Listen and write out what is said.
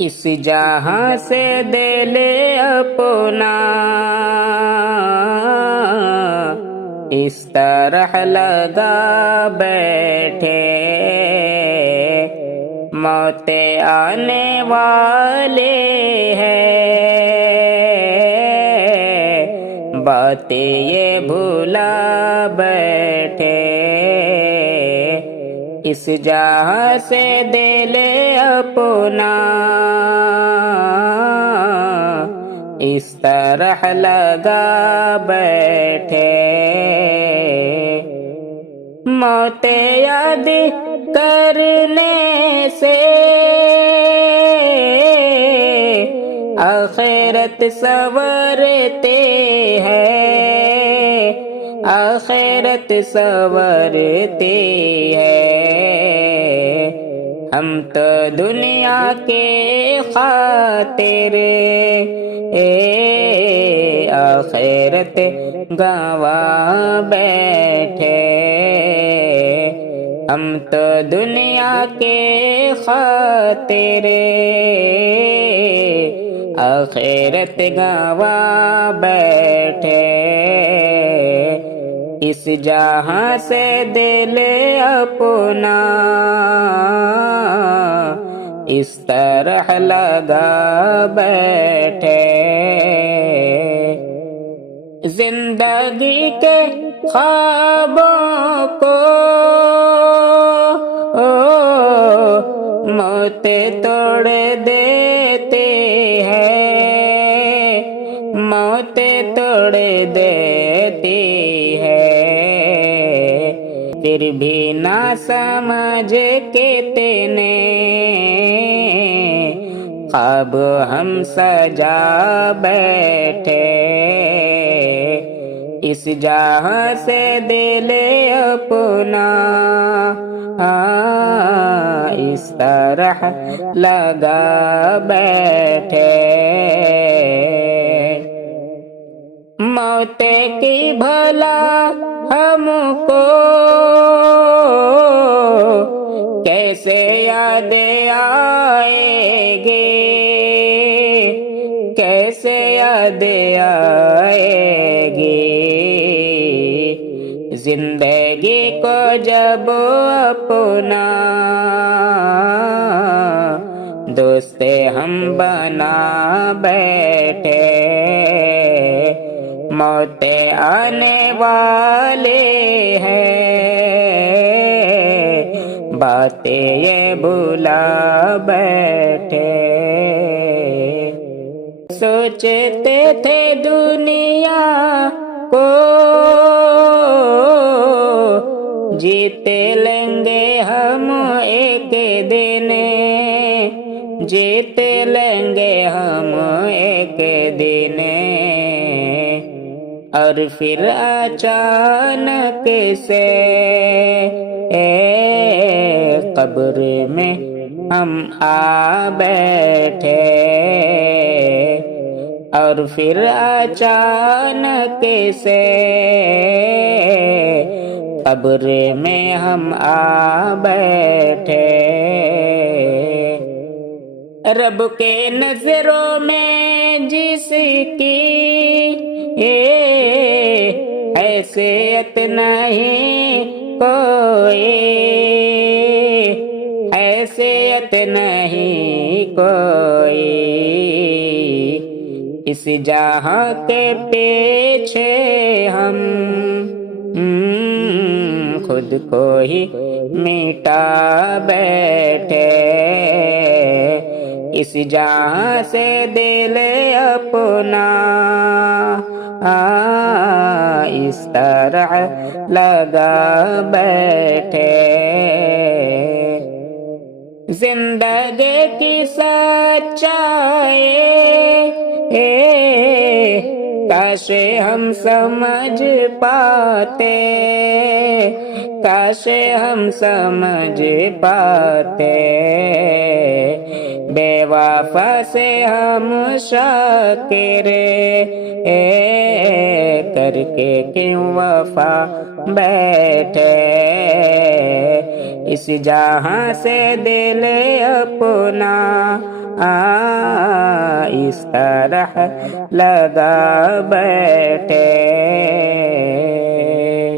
اس جہاں سے دل اپنا اس طرح لگا بیٹھے، موت آنے والے ہیں، باتیں یہ بھولا بیٹھے، اس جہاں سے دل اپنا اس طرح لگا بیٹھے، موت یاد کرنے سے آخرت سنورتے ہیں، آخرت سنورتے ہیں، ہم تو دنیا کے خاطر آخرت گنوا بیٹھے، ہم تو دنیا کے خاطر آخرت گنوا بیٹھے، اس جہاں سے دل اپنا اس طرح لگا بیٹھے، زندگی کے خوابوں کو موت توڑ دیتے ہیں، موت توڑ دیتی ہے، پھر بھی نہ سمجھ کے تینے خواب ہم سجا بیٹھے، اس جہاں سے دل اپنا اس طرح لگا بیٹھے، موت کی بھلا ہم کو کیسے یاد آئے گی، کیسے یاد آئے گی، زندگی کو جب اپنا دوست ہم بنا بیٹھے، موت آنے والے ہیں، باتیں یہ بھولا بیٹھے، سوچتے تھے دنیا کو جیتے لیں گے ہم ایک دن، جیت لیں گے ہم ایک دن، اور پھر اچانک سے قبر میں ہم آ بیٹھے، اور پھر اچانک سے قبر میں ہم آ بیٹھے، رب کے نظروں میں جس کی حیثیت نہیں کوئی، حیثیت نہیں کوئی، اس جہاں کے پیچھے ہم خود کو ہی مٹا بیٹھے، اس جہاں سے دل اپنا اس طرح لگا بیٹھے، زندگی کی سچائی کاش ہم سمجھ پاتے، کاش ہم سمجھ پاتے، بے وفا سے ہم شاکر کر کے کیوں وفا بیٹھے، اس جہاں سے دل اپنا اس طرح لگا بیٹھے